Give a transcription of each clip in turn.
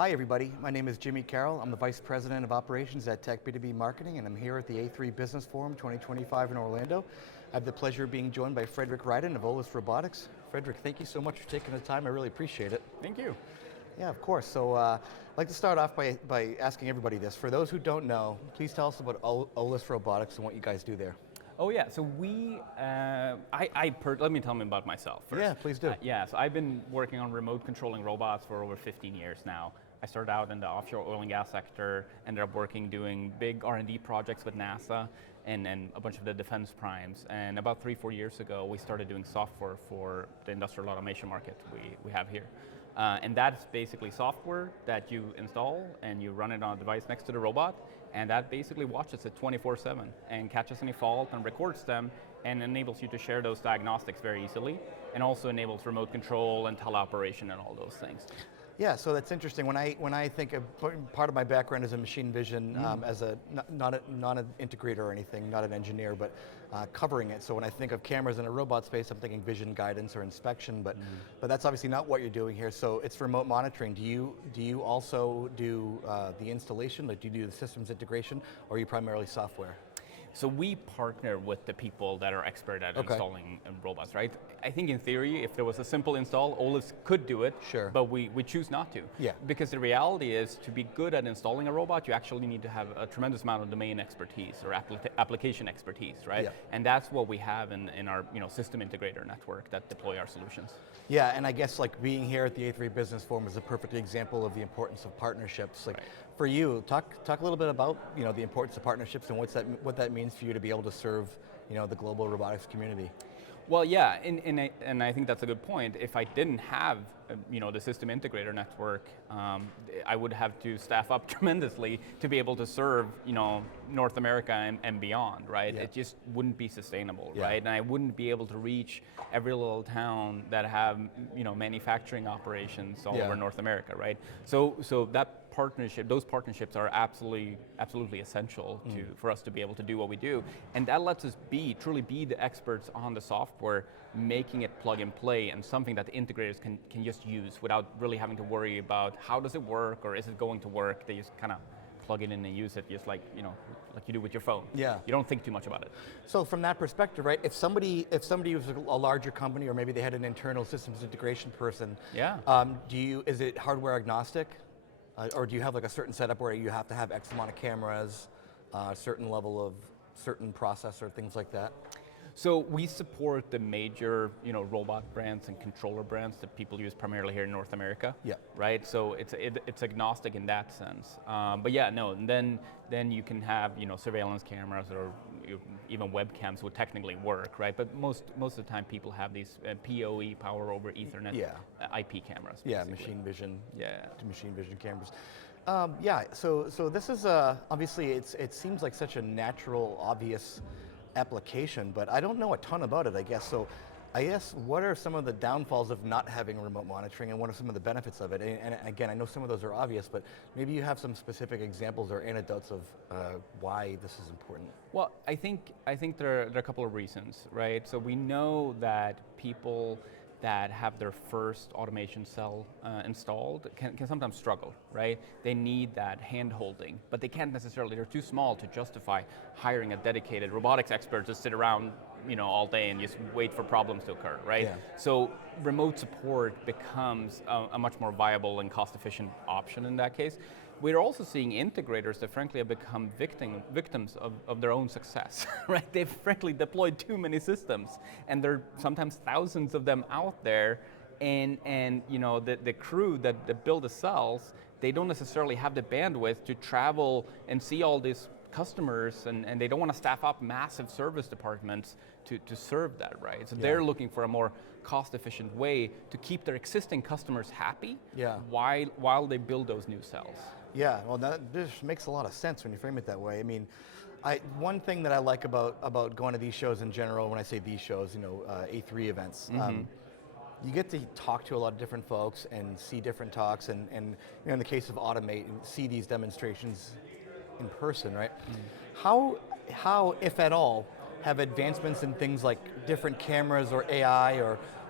Hi everybody, my name is Jimmy Carroll. I'm the Vice President of Operations at Tech B2B Marketing, and I'm here at the A3 Business Forum 2025 in Orlando. I have the pleasure of being joined by Fredrik Rydén of Olis Robotics. Fredrik, thank you so much for taking the time. I really appreciate it. Thank you. Yeah, of course. So I'd like to start off by asking everybody this. For those who don't know, please tell us about Olis Robotics and what you guys do there. Oh yeah, so let me tell me about myself first. Yeah, please do. So I've been working on remote controlling robots for over 15 years now. I started out in the offshore oil and gas sector, ended up doing big R&D projects with NASA and a bunch of the defense primes. And about 3-4 years ago, we started doing software for the industrial automation market we have here. And that's basically software that you install and you run it on a device next to the robot, and that basically watches it 24/7 and catches any fault and records them and enables you to share those diagnostics very easily, and also enables remote control and teleoperation and all those things. Yeah, so that's interesting. When I think of part of my background is in machine vision, as not an integrator or anything, not an engineer, but covering it. So when I think of cameras in a robot space, I'm thinking vision guidance or inspection. But that's obviously not what you're doing here. So it's remote monitoring. Do you also do the installation? Like, do you do the systems integration, or are you primarily software? So we partner with the people that are expert at installing robots, right? I think in theory, if there was a simple install, Olis could do it, sure. But we choose not to. Yeah. Because the reality is, to be good at installing a robot, you actually need to have a tremendous amount of domain expertise or application expertise, right? Yeah. And that's what we have in our system integrator network that deploy our solutions. Yeah, and I guess like being here at the A3 Business Forum is a perfect example of the importance of partnerships. Like, right. For you, talk a little bit about the importance of partnerships and what that means for you to be able to serve the global robotics community. Well, yeah, and I think that's a good point. If I didn't have the system integrator network, I would have to staff up tremendously to be able to serve North America and beyond, right? Yeah. It just wouldn't be sustainable, yeah. right? And I wouldn't be able to reach every little town that have manufacturing operations all over North America, right? So those partnerships are absolutely essential for us to be able to do what we do, and that lets us truly be the experts on the software, making it plug and play and something that the integrators can just use without really having to worry about how does it work or is it going to work. They just kind of plug it in and use it, just like you do with your phone. Yeah. You don't think too much about it. So from that perspective, right? If somebody was a larger company, or maybe they had an internal systems integration person, is it hardware agnostic? Or do you have like a certain setup where you have to have X amount of cameras, a certain level of certain processor, things like that? So we support the major, robot brands and controller brands that people use primarily here in North America. Yeah. Right. So it's agnostic in that sense. But yeah, no. And then you can have surveillance cameras or even webcams would technically work, right? But most of the time, people have these PoE, Power over Ethernet, IP cameras. Yeah, basically. Machine vision. Yeah. To machine vision cameras. So this is obviously it seems like such a natural, obvious application, but I don't know a ton about it, I guess. So I guess what are some of the downfalls of not having remote monitoring, and what are some of the benefits of it? And again, I know some of those are obvious, but maybe you have some specific examples or anecdotes of why this is important. Well, I think there are a couple of reasons, right? So we know that people that have their first automation cell installed can sometimes struggle, right? They need that hand-holding, but they can't necessarily, they're too small to justify hiring a dedicated robotics expert to sit around all day and just wait for problems to occur, right? Yeah. So remote support becomes a much more viable and cost-efficient option in that case. We're also seeing integrators that frankly have become victims of their own success, right? They've frankly deployed too many systems, and there are sometimes thousands of them out there, and the crew that build the cells, they don't necessarily have the bandwidth to travel and see all these customers, and they don't want to staff up massive service departments to serve that, right? So they're looking for a more cost-efficient way to keep their existing customers happy while they build those new cells. Yeah, well, this makes a lot of sense when you frame it that way. I mean, one thing that I like about going to these shows in general, when I say these shows, A3 events, you get to talk to a lot of different folks and see different talks, and in the case of Automate, and see these demonstrations in person, right? How, if at all, have advancements in things like different cameras or AI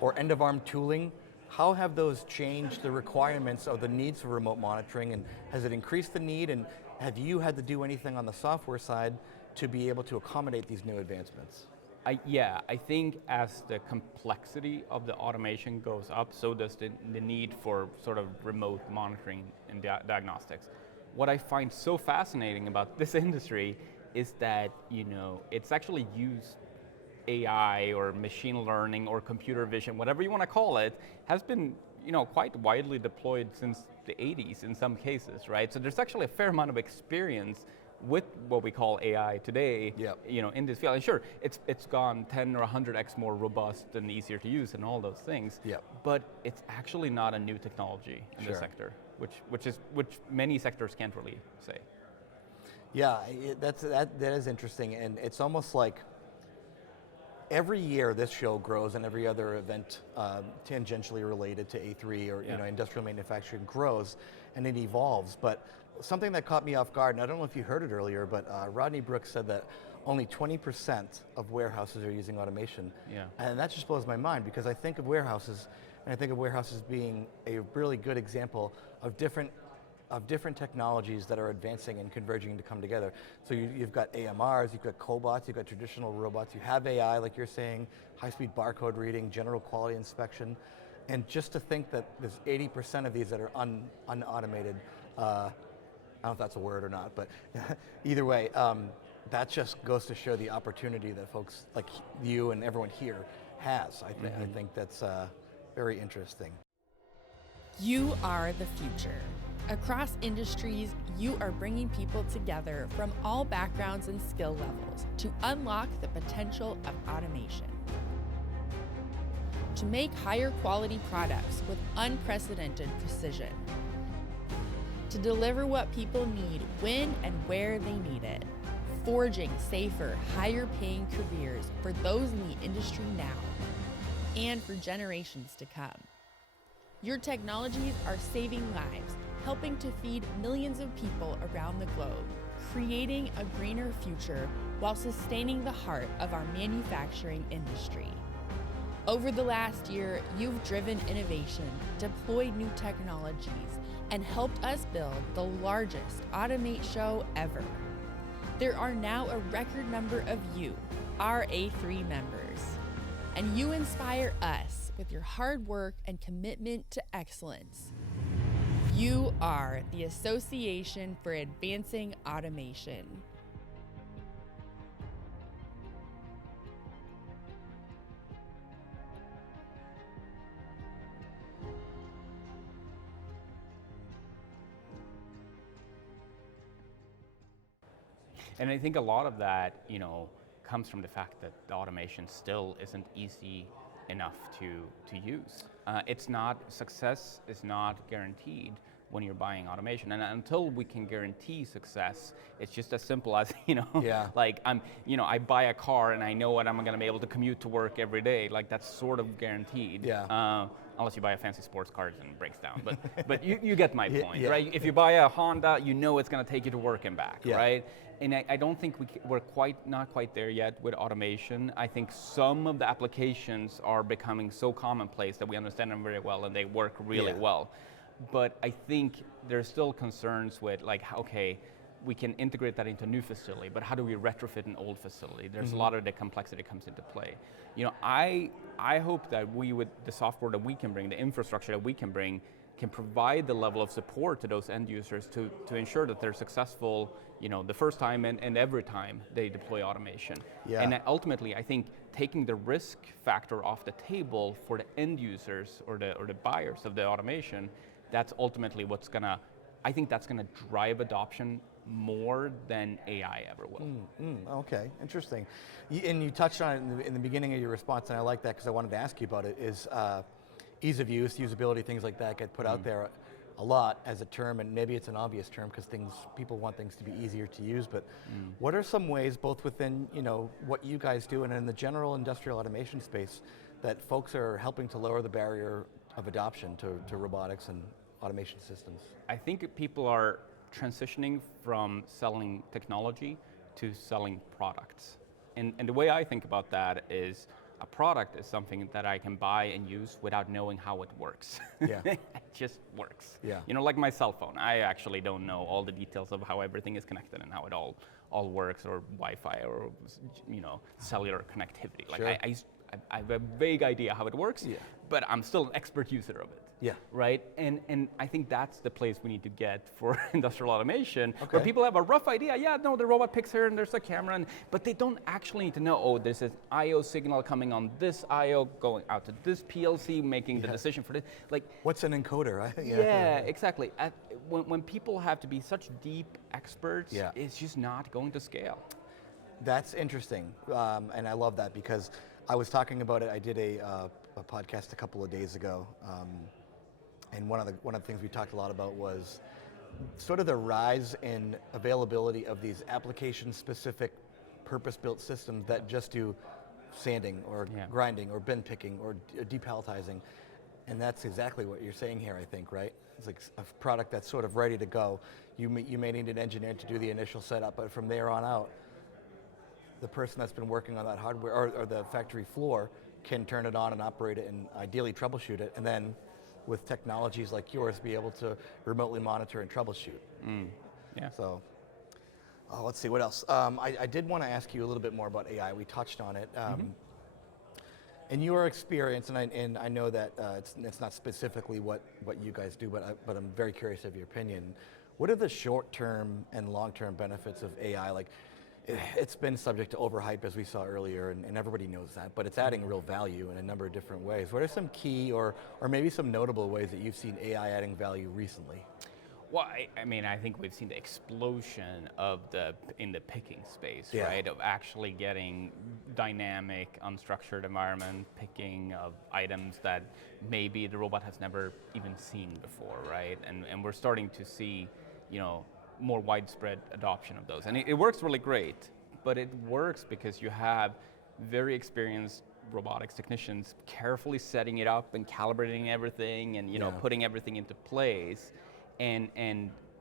or end-of-arm tooling, how have those changed the requirements of the needs for remote monitoring, and has it increased the need, and have you had to do anything on the software side to be able to accommodate these new advancements? Yeah, I think as the complexity of the automation goes up, so does the need for sort of remote monitoring and diagnostics. What I find so fascinating about this industry is that, it's actually used AI or machine learning or computer vision, whatever you want to call it, has been quite widely deployed since the 80s in some cases, right? So there's actually a fair amount of experience with what we call AI today, Yep. in this field. And sure, it's gone 10 or 100x more robust and easier to use and all those things. Yep. But it's actually not a new technology in the sector, which many sectors can't really say. Yeah, that is interesting, and it's almost like every year this show grows, and every other event tangentially related to A3 or industrial manufacturing grows, and it evolves. But something that caught me off guard, and I don't know if you heard it earlier, but Rodney Brooks said that only 20% of warehouses are using automation. Yeah. And that just blows my mind, because I think of warehouses, and I think of warehouses being a really good example of different technologies that are advancing and converging to come together. So you've got AMRs, you've got cobots, you've got traditional robots, you have AI, like you're saying, high-speed barcode reading, general quality inspection, and just to think that there's 80% of these that are unautomated, I don't know if that's a word or not, but either way, that just goes to show the opportunity that folks like you and everyone here has. I think that's very interesting. You are the future. Across industries, you are bringing people together from all backgrounds and skill levels to unlock the potential of automation. To make higher quality products with unprecedented precision. To deliver what people need when and where they need it. Forging safer, higher paying careers for those in the industry now and for generations to come. Your technologies are saving lives, helping to feed millions of people around the globe, creating a greener future while sustaining the heart of our manufacturing industry. Over the last year, you've driven innovation, deployed new technologies, and helped us build the largest Automate show ever. There are now a record number of you, our A3 members, and you inspire us with your hard work and commitment to excellence. You are the Association for Advancing Automation. And I think a lot of that, comes from the fact that the automation still isn't easy enough to use. Success is not guaranteed when you're buying automation, and until we can guarantee success, it's just as simple as like I buy a car and I know what I'm going to be able to commute to work every day. Like that's sort of guaranteed. Yeah. Unless you buy a fancy sports car and it breaks down, but you get my point, Yeah. right? If you buy a Honda, you know it's going to take you to work and back, Yeah. right? And I don't think we're not quite there yet with automation. I think some of the applications are becoming so commonplace that we understand them very well and they work really well. But I think there's still concerns with we can integrate that into a new facility, but how do we retrofit an old facility? There's a lot of the complexity that comes into play. I hope that with the software that we can bring, the infrastructure that we can bring, can provide the level of support to those end users to ensure that they're successful, the first time and every time they deploy automation. Yeah. And ultimately, I think taking the risk factor off the table for the end users or the buyers of the automation, that's ultimately I think that's gonna drive adoption more than AI ever will. Okay, interesting. And you touched on it in the beginning of your response, and I like that because I wanted to ask you about it, is ease of use, usability, things like that get put out there a lot as a term, and maybe it's an obvious term because people want things to be easier to use, but what are some ways, both within what you guys do and in the general industrial automation space, that folks are helping to lower the barrier of adoption to robotics and automation systems? I think people are transitioning from selling technology to selling products. And the way I think about that is A product is something that I can buy and use without knowing how it works. Yeah. It just works. Yeah. You know, like my cell phone. I actually don't know all the details of how everything is connected and how it all works, or Wi-Fi, or cellular connectivity. Like Sure. I have a vague idea how it works, Yeah. but I'm still an expert user of it. Yeah. Right? And I think that's the place we need to get for industrial automation, Okay. where people have a rough idea. Yeah, no, the robot picks here and there's a camera, but they don't actually need to know, oh, there's an I/O signal coming on this I/O going out to this PLC, making the decision for this. Like, What's an encoder? yeah, exactly. When people have to be such deep experts, Yeah. it's just not going to scale. That's interesting, and I love that, because I was talking about it. I did a podcast a couple of days ago, and one of the things we talked a lot about was sort of the rise in availability of these application-specific, purpose-built systems that just do sanding or grinding or bin picking or depalletizing, and that's exactly what you're saying here, I think, right? It's like a product that's sort of ready to go. You may need an engineer to do the initial setup, but from there on out, the person that's been working on that hardware or the factory floor can turn it on and operate it and ideally troubleshoot it, and then with technologies like yours, be able to remotely monitor and troubleshoot. Yeah. So, let's see, what else? I did want to ask you a little bit more about AI. We touched on it. In your experience, and I know that it's not specifically what you guys do, but I'm very curious of your opinion. What are the short-term and long-term benefits of AI? Like, it's been subject to overhype, as we saw earlier, and everybody knows that, but it's adding real value in a number of different ways. What are some key or maybe some notable ways that you've seen AI adding value recently? Well, I mean, I think we've seen the explosion in the picking space, Yeah. right? Of actually getting dynamic, unstructured environment picking of items that maybe the robot has never even seen before, right? And we're starting to see, more widespread adoption of those. And it works really great, but it works because you have very experienced robotics technicians carefully setting it up and calibrating everything and putting everything into place. And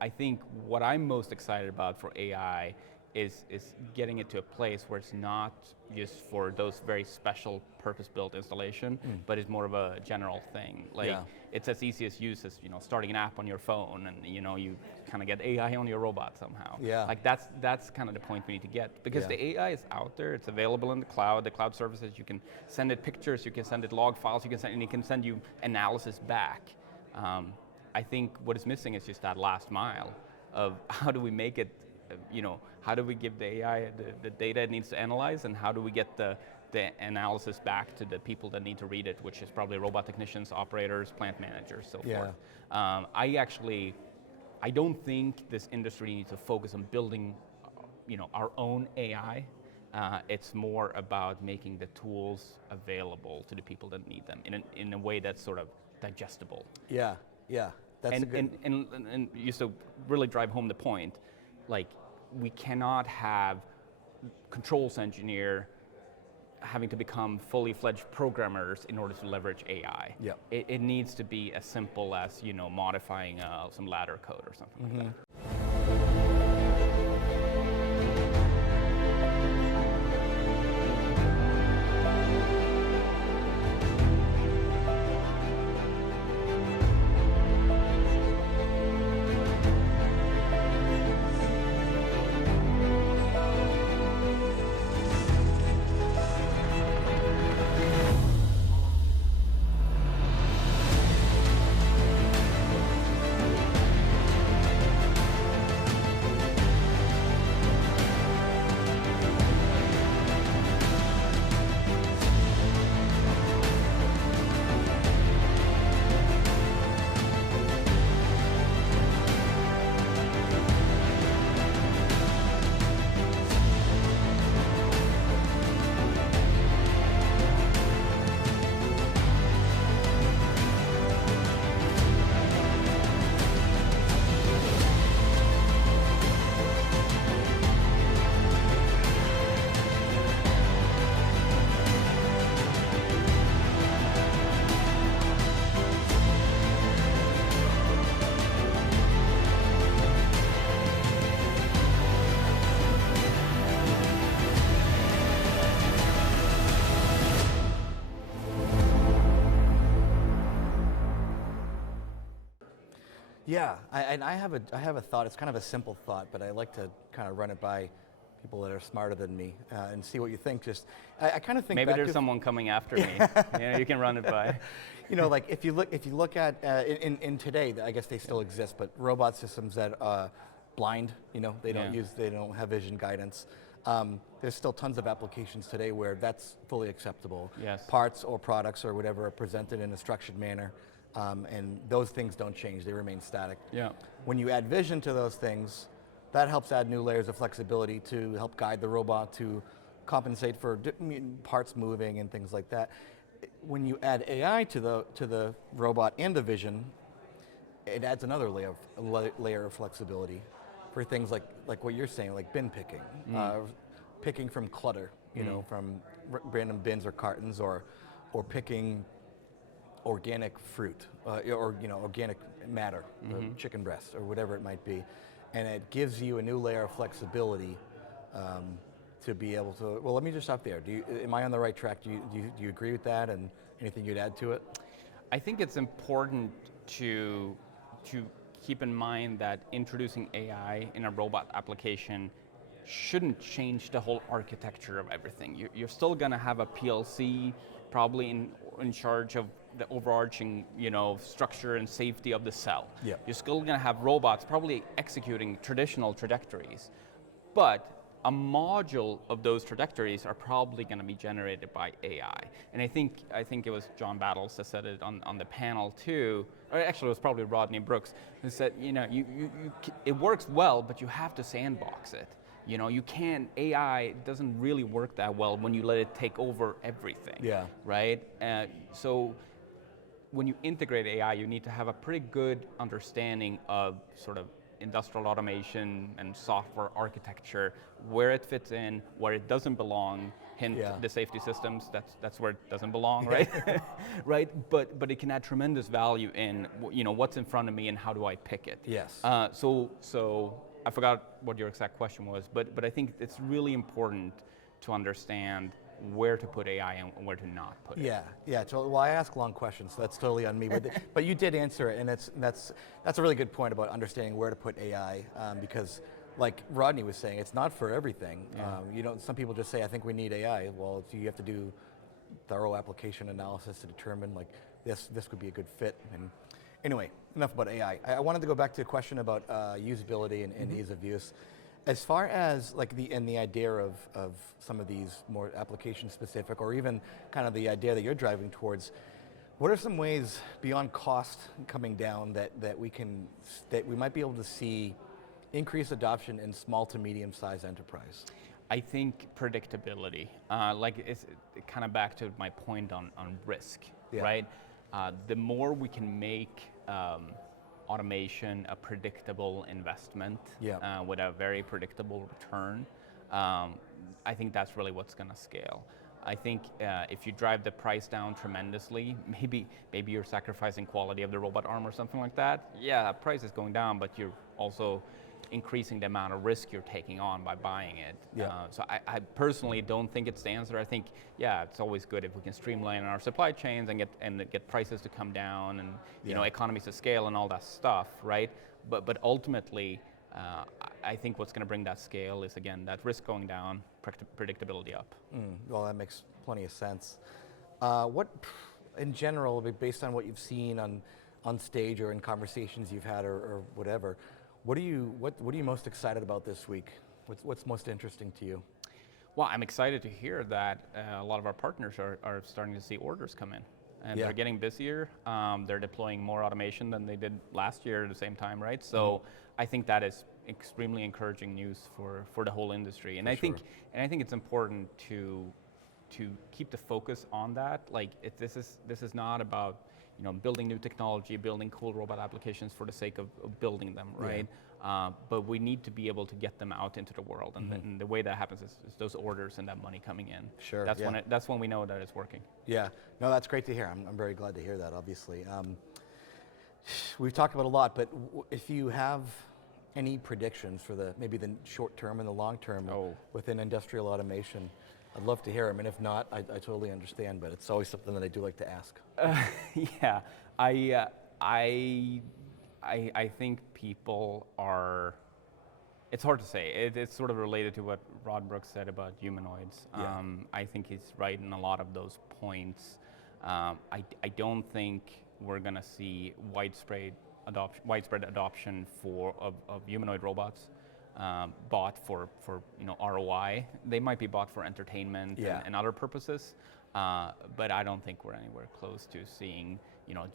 I think what I'm most excited about for AI is getting it to a place where it's not just for those very special purpose-built installation, but it's more of a general thing. Like it's as easy as use as starting an app on your phone, and you kind of get AI on your robot somehow. Yeah. Like that's kind of the point we need to get, because the AI is out there. It's available in the cloud services. You can send it pictures, you can send it log files, and it can send you analysis back. I think what is missing is just that last mile of how do we make it, how do we give the AI the data it needs to analyze, and how do we get the analysis back to the people that need to read it, which is probably robot technicians, operators, plant managers, so forth. I don't think this industry needs to focus on building, our own AI. It's more about making the tools available to the people that need them in a way that's sort of digestible. Yeah. That's a good. And just to really drive home the point, like, we cannot have controls engineer having to become fully fledged programmers in order to leverage AI. Yep. It needs to be as simple as modifying some ladder code or something like that. Yeah, and I have a thought. It's kind of a simple thought, but I like to kind of run it by people that are smarter than me and see what you think. Just I kind of think Maybe back there's to, someone coming after me. You can run it by. you know, like if you look at in today, I guess they still exist, but robot systems that blind, you know, they don't have vision guidance. There's still tons of applications today where that's fully acceptable. Yes. Parts or products or whatever are presented in a structured manner, and those things don't change, they remain static. Yeah. When you add vision to those things, that helps add new layers of flexibility to help guide the robot, to compensate for parts moving and things like that. When you add AI to the robot and the vision, it adds another layer of flexibility for things like what you're saying, like bin picking, picking from clutter, you know, from random bins or cartons, or picking organic fruit, or you know, organic matter, chicken breast or whatever it might be, and it gives you a new layer of flexibility to be able to. Well, let me just stop there. Am I on the right track? Do you agree with that? And anything you'd add to it? I think it's important to keep in mind that introducing AI in a robot application shouldn't change the whole architecture of everything. You're still going to have a PLC probably in charge of the overarching, you know, structure and safety of the cell. Yeah. You're still going to have robots probably executing traditional trajectories, but a module of those trajectories are probably going to be generated by AI. And I think it was John Battles that said it on the panel too, or actually it was probably Rodney Brooks, who said, you know, it works well, but you have to sandbox it. You know, you can't, AI doesn't really work that well when you let it take over everything. Yeah. Right? So when you integrate AI, you need to have a pretty good understanding of sort of industrial automation and software architecture, where it fits in, where it doesn't belong. Hint, the safety systems, that's where it doesn't belong, right? Right, but it can add tremendous value in, you know, what's in front of me and how do I pick it. Yes. So I forgot what your exact question was, but I think it's really important to understand where to put AI and where to not put it. Yeah. So, well, I ask long questions, so that's totally on me. But you did answer it, and that's a really good point about understanding where to put AI, because, like Rodney was saying, it's not for everything. Yeah. You know, some people just say, I think we need AI. Well, you have to do thorough application analysis to determine, like, this would be a good fit. And anyway, enough about AI. I wanted to go back to a question about usability and ease of use. As far as like the idea of some of these more application specific, or even kind of the idea that you're driving towards, what are some ways beyond cost coming down that we might be able to see increased adoption in small to medium sized enterprise? I think predictability, like it's kind of back to my point on risk, right? The more we can make automation a predictable investment with a very predictable return, I think that's really what's going to scale. I think if you drive the price down tremendously, maybe you're sacrificing quality of the robot arm or something like that. Yeah, price is going down, but you're also increasing the amount of risk you're taking on by buying it. So I personally don't think it's the answer. I think, it's always good if we can streamline our supply chains and get prices to come down, and you know, economies of scale and all that stuff, right? But ultimately, I think what's going to bring that scale is, again, that risk going down, predictability up. Well, that makes plenty of sense. What, in general, based on what you've seen on stage or in conversations you've had or whatever, what are you most excited about this week? What's most interesting to you? Well, I'm excited to hear that a lot of our partners are starting to see orders come in, and they're getting busier. They're deploying more automation than they did last year at the same time, right? So I think that is extremely encouraging news for the whole industry, and I think it's important to keep the focus on that. Like, this is not about, you know, building new technology, building cool robot applications for the sake of building them, right? But we need to be able to get them out into the world, and the way that happens is those orders and that money coming in. Sure. That's when we know that it's working. Yeah. No, that's great to hear. I'm very glad to hear that. Obviously, we've talked about a lot, but if you have any predictions for maybe the short term and the long term within industrial automation, I'd love to hear them, and if not, I totally understand, but it's always something that I do like to ask. I think people are, it's hard to say. It's sort of related to what Rod Brooks said about humanoids. Yeah. I think he's right in a lot of those points. I don't think we're going to see widespread adoption of humanoid robots bought for ROI. They might be bought for entertainment and other purposes, but I don't think we're anywhere close to seeing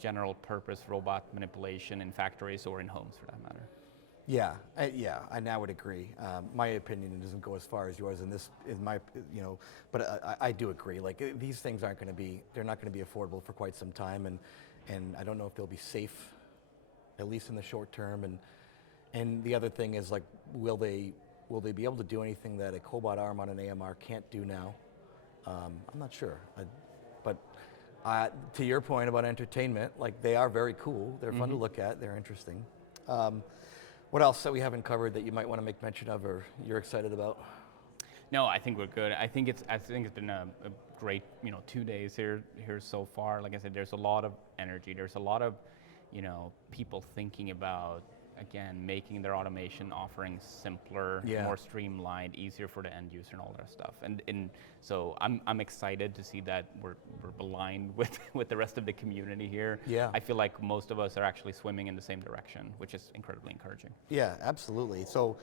general purpose robot manipulation in factories or in homes for that matter. Yeah, I now would agree. My opinion doesn't go as far as yours in this, but I do agree. Like these things they're not going to be affordable for quite some time, and I don't know if they'll be safe, at least in the short term. And the other thing is, like, will they be able to do anything that a cobot arm on an AMR can't do now? I'm not sure. But to your point about entertainment, like they are very cool. They're fun to look at. They're interesting. What else that we haven't covered that you might want to make mention of, or you're excited about? No, I think we're good. I think it's been a great 2 days here so far. Like I said, there's a lot of energy. There's a lot of people thinking about, again, making their automation offerings simpler, more streamlined, easier for the end user, and all that stuff. And so I'm excited to see that we're aligned with the rest of the community here. Yeah. I feel like most of us are actually swimming in the same direction, which is incredibly encouraging. Yeah, absolutely. So,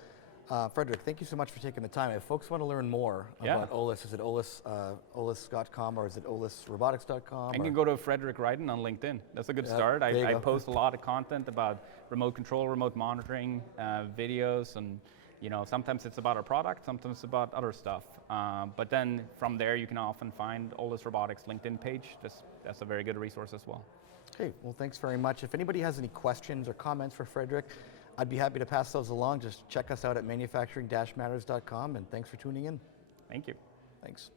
Fredrik, thank you so much for taking the time. If folks want to learn more about Olis, is it olis.com or is it olisrobotics.com? You can go to Fredrik Rydén on LinkedIn. That's a good start. I post a lot of content about remote control, remote monitoring, videos, and sometimes it's about our product, sometimes it's about other stuff. But then from there, you can often find Olis Robotics LinkedIn page. That's a very good resource as well. Okay, well, thanks very much. If anybody has any questions or comments for Fredrik, I'd be happy to pass those along. Just check us out at manufacturing-matters.com, and thanks for tuning in. Thank you. Thanks.